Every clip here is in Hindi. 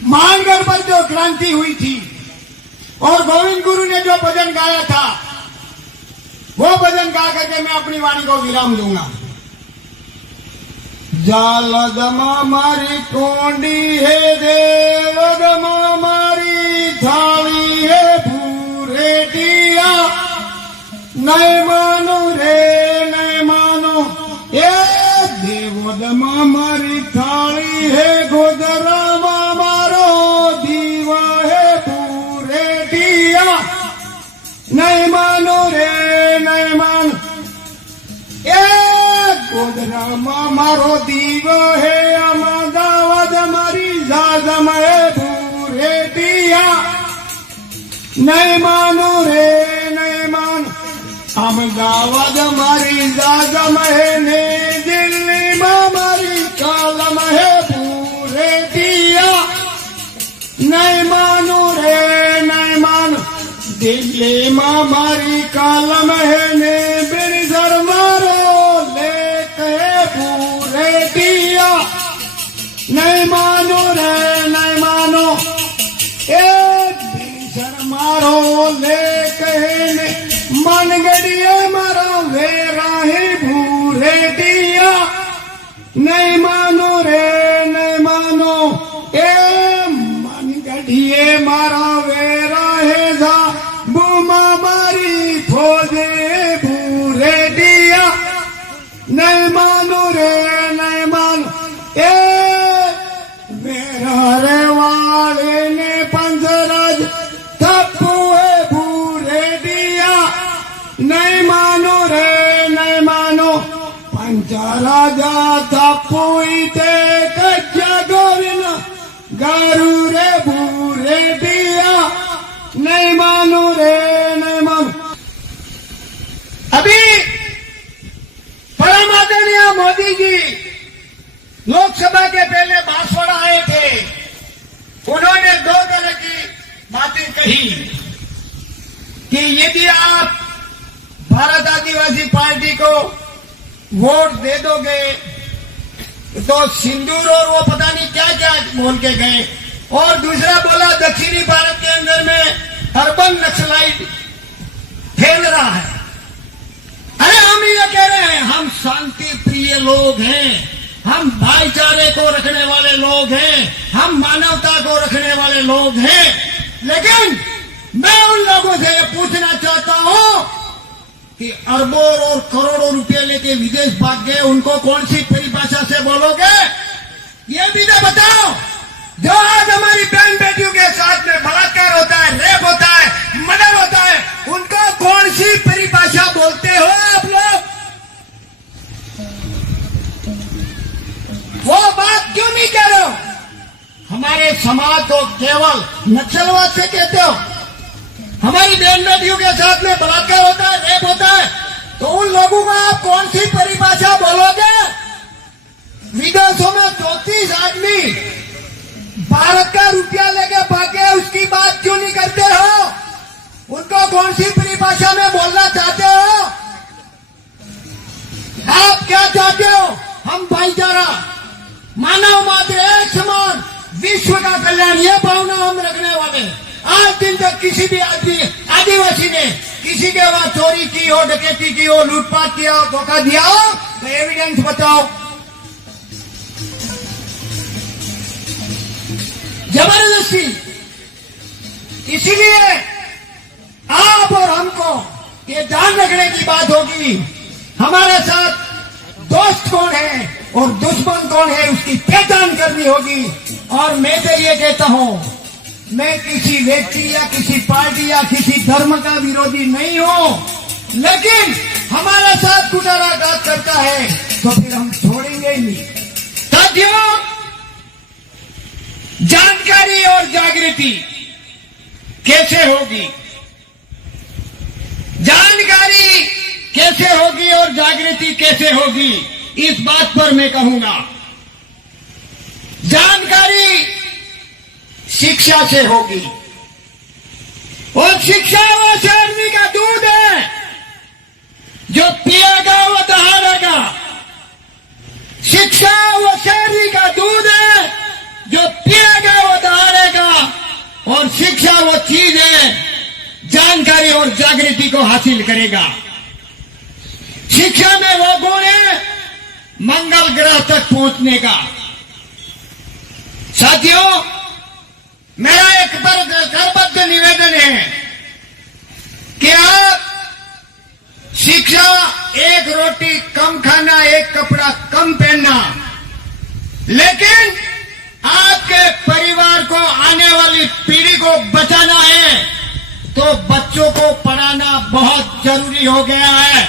मानगढ़ पर जो क्रांति हुई थी और गोविंद गुरु ने जो भजन गाया था, वो भजन गा करके मैं अपनी वाणी को विराम दूंगा। जालदमा मारी कोंडी है देवदमा मारी थाली है भूरेटिया, नहीं मानो रे नहीं मानो ये देवदमा मारी थाली है गोदरामा मारो दीवा है भूरेटिया, नहीं मानो रे नहीं मानो गोदरामा मारो दीवो है अमदावद मरी जाजम है भूरेटिया, नहीं मानो रे नहीं मानो अमदावद मरी जाजम है ने दिल्ली में मरी कालम है भूरेटिया, नहीं मानो रे नहीं मानो दिल्ली में मरी कालम है ने बिरसर मारो नहीं मानो रे नहीं मानो एक मारो ले कहने मन गड़िया मारो वेरा है भूरे दिया, नहीं मानो रे नहीं मानो मन गड़िए मारा वेरा है जा बुमा मारी खोजे भूरे दिया, नहीं मानो रे नहीं मानो रे वाले ने पंजराज थप्पू है भूरे दिया, नहीं मानो रे नहीं मानो पंजराजा थप्पू थे कच्चा गोविंद गारू रे भूरे दिया, नहीं मानो रे नहीं मानो। अभी परम आदरणीय मोदी जी लोकसभा के पहले बांसवाड़ा आए थे, उन्होंने दो तरह की बातें कही कि यदि आप भारत आदिवासी पार्टी को वोट दे दोगे तो सिंदूर और वो पता नहीं क्या क्या बोल के गए, और दूसरा बोला दक्षिणी भारत के अंदर में अर्बन नक्सलाइट फैल रहा है। अरे हम ये कह रहे हैं हम शांति प्रिय लोग हैं, हम भाईचारे को रखने वाले लोग हैं, हम मानवता को रखने वाले लोग हैं, लेकिन मैं उन लोगों से ये पूछना चाहता हूं कि अरबों और करोड़ों रुपए लेके विदेश भाग गए, उनको कौन सी परिभाषा से बोलोगे? ये भी तो बताओ। जो आज हमारी बहन बेटियों के साथ में बलात्कार होता है, रेप होता है, मर्डर होता है, उनको कौन सी परिभाषा बोलते हो आप लोग? वो बात क्यों नहीं कह रहे हो? हमारे समाज को केवल नक्सलवाद से कहते हो। हमारी बहन बेटियों के साथ में बलात्कार होता है, रेप होता है, तो उन लोगों को आप कौन सी परिभाषा बोलोगे? विदेशों में 34 आदमी भारत का रुपया लेके भागे, उसकी बात क्यों नहीं करते हो? उनको कौन सी परिभाषा में बोलना चाहते हो? आप क्या चाहते हो? हम भाईचारा, मानव मात्र, एक समान, विश्व का कल्याण, ये भावना हम रखने वाले। आज दिन तक किसी भी आदिवासी ने किसी के वहां चोरी की हो, डकैती की हो, लूटपाट किया हो, धोखा दिया हो, तो एविडेंस बताओ। जबरदस्ती। इसीलिए आप और हमको ये ध्यान रखने की बात होगी, हमारे साथ दोस्त कौन है और दुश्मन कौन है उसकी पहचान करनी होगी। और मैं तो ये कहता हूं, मैं किसी व्यक्ति या किसी पार्टी या किसी धर्म का विरोधी नहीं हूं, लेकिन हमारे साथ कुटाराघात करता है तो फिर हम छोड़ेंगे ही नहीं। साथियों, जानकारी और जागृति कैसे होगी? जानकारी कैसे होगी और जागृति कैसे होगी, इस बात पर मैं कहूंगा। जानकारी शिक्षा से होगी, और शिक्षा वो शेरनी का दूध है जो पिएगा वो दहाड़ेगा। शिक्षा वो शेरनी का दूध है जो पिएगा वो दहाड़ेगा। वो चीज है जानकारी और जागृति को हासिल करेगा। शिक्षा में वो गुण है मंगल ग्रह तक पहुंचने का। साथियों, मेरा एक करबद्ध निवेदन है कि आप शिक्षा, एक रोटी कम खाना, एक कपड़ा कम पहनना, लेकिन आपके परिवार को, आने वाली पीढ़ी को बचाना है तो बच्चों को पढ़ाना बहुत जरूरी हो गया है।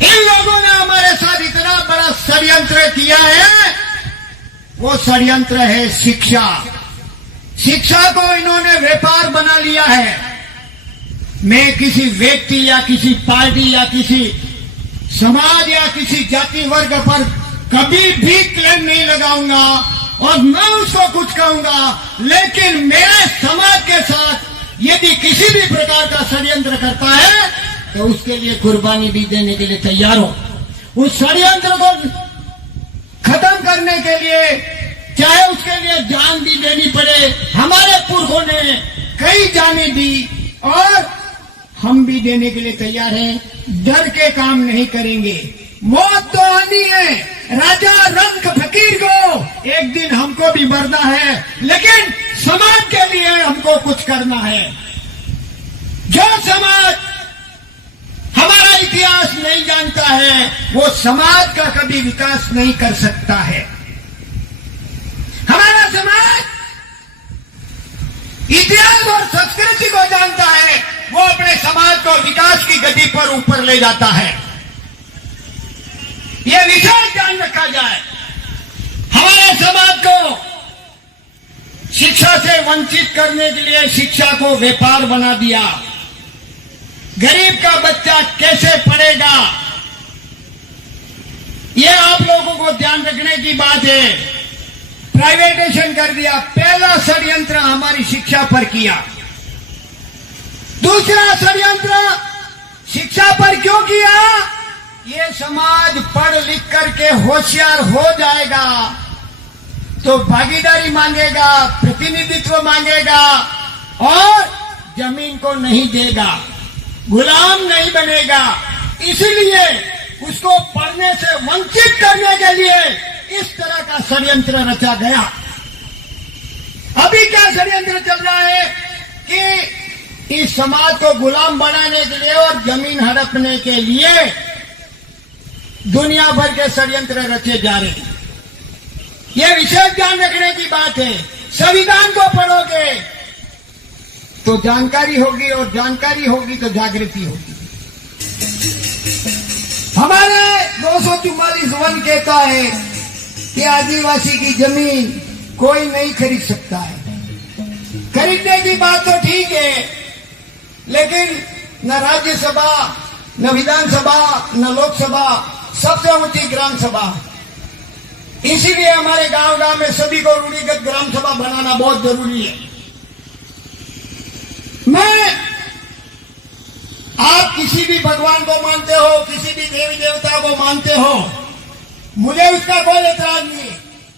इन लोगों ने हमारे साथ इतना बड़ा षड्यंत्र किया है, वो षड्यंत्र है शिक्षा। शिक्षा को इन्होंने व्यापार बना लिया है। मैं किसी व्यक्ति या किसी पार्टी या किसी समाज या किसी जाति वर्ग पर कभी भी क्लेम नहीं लगाऊंगा और न उसको कुछ कहूंगा, लेकिन मेरे समाज के साथ यदि किसी भी प्रकार का षड्यंत्र करता है तो उसके लिए कुर्बानी भी देने के लिए तैयार हो। उस षड्यंत्र को खत्म करने के लिए चाहे उसके लिए जान भी देनी पड़े, हमारे पुरखों ने कई जानें दी और हम भी देने के लिए तैयार हैं। डर के काम नहीं करेंगे। मौत तो आनी है, राजा रंग फकीर को एक दिन हमको भी मरना है, लेकिन समाज के लिए हमको कुछ करना है। जो समाज हमारा इतिहास नहीं जानता है वो समाज का कभी विकास नहीं कर सकता है। हमारा समाज इतिहास और संस्कृति को जानता है, वो अपने समाज को विकास की गति पर ऊपर ले जाता है। यह विशेष ध्यान रखा जाए। हमारे समाज को शिक्षा से वंचित करने के लिए शिक्षा को व्यापार बना दिया। गरीब का बच्चा कैसे पढ़ेगा, यह आप लोगों को ध्यान रखने की बात है। प्राइवेटाइजेशन कर दिया। पहला षड्यंत्र हमारी शिक्षा पर किया। दूसरा षड्यंत्र शिक्षा पर क्यों किया? ये समाज पढ़ लिख करके होशियार हो जाएगा तो भागीदारी मांगेगा, प्रतिनिधित्व मांगेगा और जमीन को नहीं देगा, गुलाम नहीं बनेगा। इसलिए उसको पढ़ने से वंचित करने के लिए इस तरह का षड्यंत्र रचा गया। अभी क्या षड्यंत्र चल रहा है कि इस समाज को गुलाम बनाने के लिए और जमीन हड़पने के लिए दुनिया भर के षड्यंत्र रचे जा रहे हैं। यह विशेष ध्यान रखने की बात है। संविधान को पढ़ोगे तो जानकारी होगी और जानकारी होगी तो जागृति होगी। हमारे 244 वन कहता है कि आदिवासी की जमीन कोई नहीं खरीद सकता है। खरीदने की बात तो ठीक है, लेकिन न राज्यसभा, न विधानसभा, न लोकसभा, सबसे ऊंची ग्राम सभा। इसीलिए हमारे गांव में सभी को रूढ़िगत ग्राम सभा बनाना बहुत जरूरी है। आप किसी भी भगवान को मानते हो, किसी भी देवी देवता को मानते हो, मुझे उसका कोई एतराज नहीं,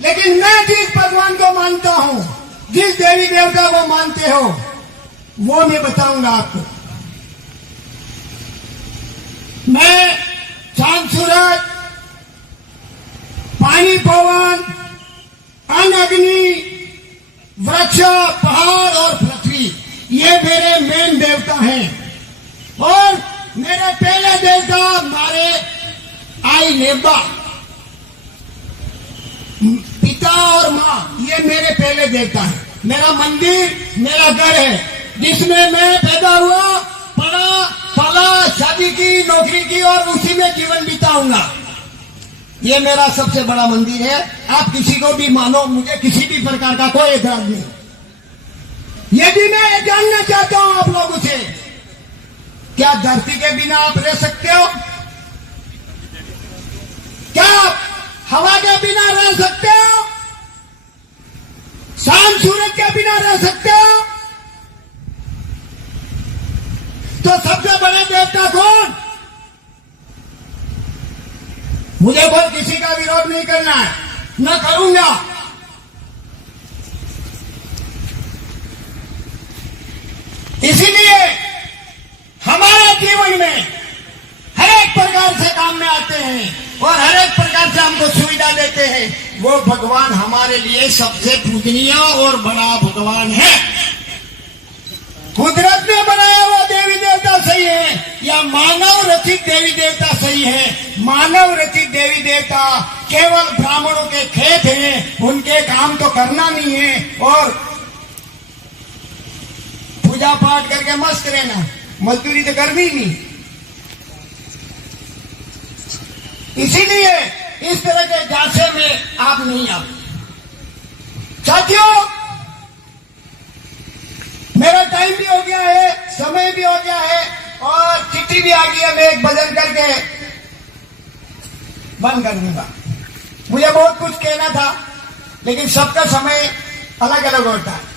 लेकिन मैं जिस भगवान को मानता हूं, जिस देवी देवता को मानते हो, वो मैं बताऊंगा आपको। मैं चांद सूरज, पानी पवन, अन्न अग्नि, वृक्ष, पहाड़ और पृथ्वी, ये मेरे मेन देवता हैं। और मेरे पहले देवता हमारे आई नेबा, पिता और माँ, ये मेरे पहले देवता हैं। मेरा मंदिर मेरा घर है जिसमें मैं पैदा हुआ, पढ़ा, पला, शादी की, नौकरी की और उसी में जीवन बिताऊंगा। ये मेरा सबसे बड़ा मंदिर है। आप किसी को भी मानो, मुझे किसी भी प्रकार का कोई एतराज नहीं। यदि मैं जानना चाहता हूं आप लोगों से, क्या धरती के बिना आप रह सकते हो? क्या हवा के बिना रह सकते हो? चांद सूरज के बिना रह सकते हो? तो सबसे बड़ा देवता कौन? मुझे बहुत किसी का विरोध नहीं करना है, न करूंगा, इसीलिए हमारे जीवन में हर एक प्रकार से काम में आते हैं और हर एक प्रकार से हमको सुविधा देते हैं। वो भगवान हमारे लिए सबसे पूजनीय और बड़ा भगवान है। कुदरत ने बनाया हुआ देवी देवता सही है या मानव रचित देवी देवता सही है? मानव रचित देवी देवता केवल ब्राह्मणों के खेत हैं, उनके काम तो करना नहीं है और पूजा पाठ करके मस्त रहना, मजदूरी तो करनी नहीं। इसीलिए इस तरह के जांचे में आप नहीं आओ। साथियों, मेरा टाइम भी हो गया है, समय भी हो गया है और चिट्ठी भी आ गई है। मैं एक भजन करके बंद कर दूंगा। मुझे बहुत कुछ कहना था, लेकिन सबका समय अलग अलग होता है।